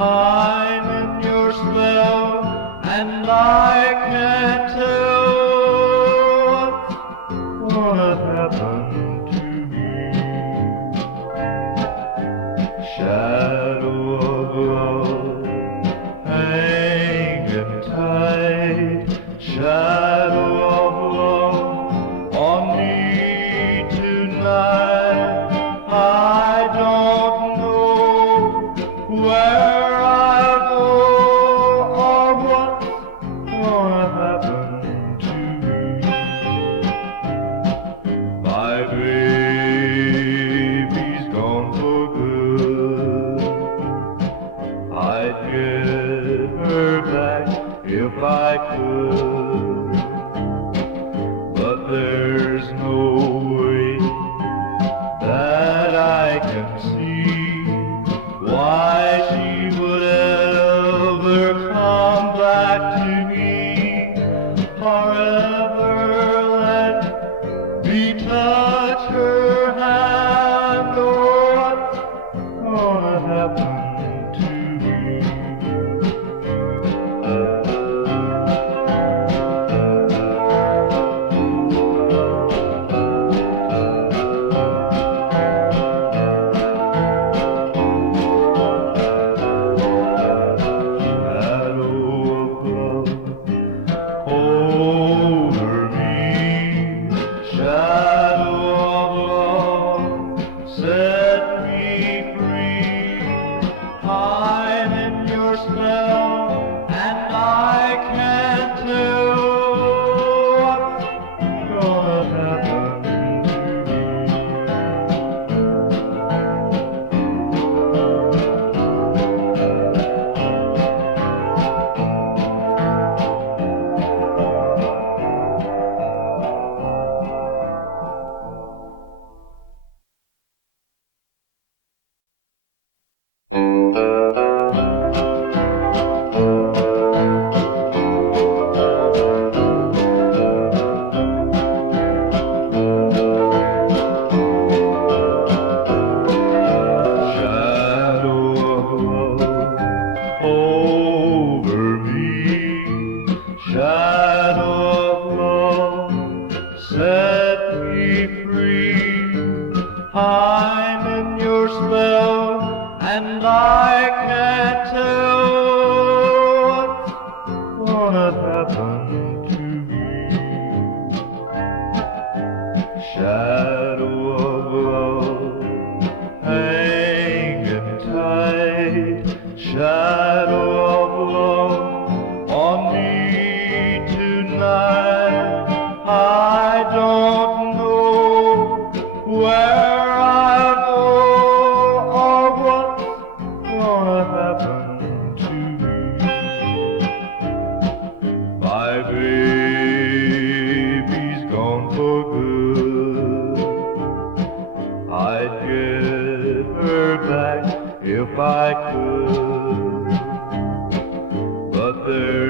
I'm in your spell, and I can't tell what's gonna happen to me. Shadow of love, hanging tight. Shadow of love on me tonight. I don't know where my baby's gone for good. I'd get her back if I could, but there's no way that I can see why she would ever come back to me or ever let me touch her hand. Oh, what's gonna happen to me? Shadow of love over me. Shadow of love, set me free. I'm in your spell, and I can't tell what's gonna happen to me. Over me, shadow of love, set me free. I'm in your spell, and I can't tell what's gonna happen to me. Shadow of love, hanging tight. Shadow of love on me tonight. I don't know where I'll go or what's gonna happen to me. My baby's gone for good. I'd get her back if I could, but there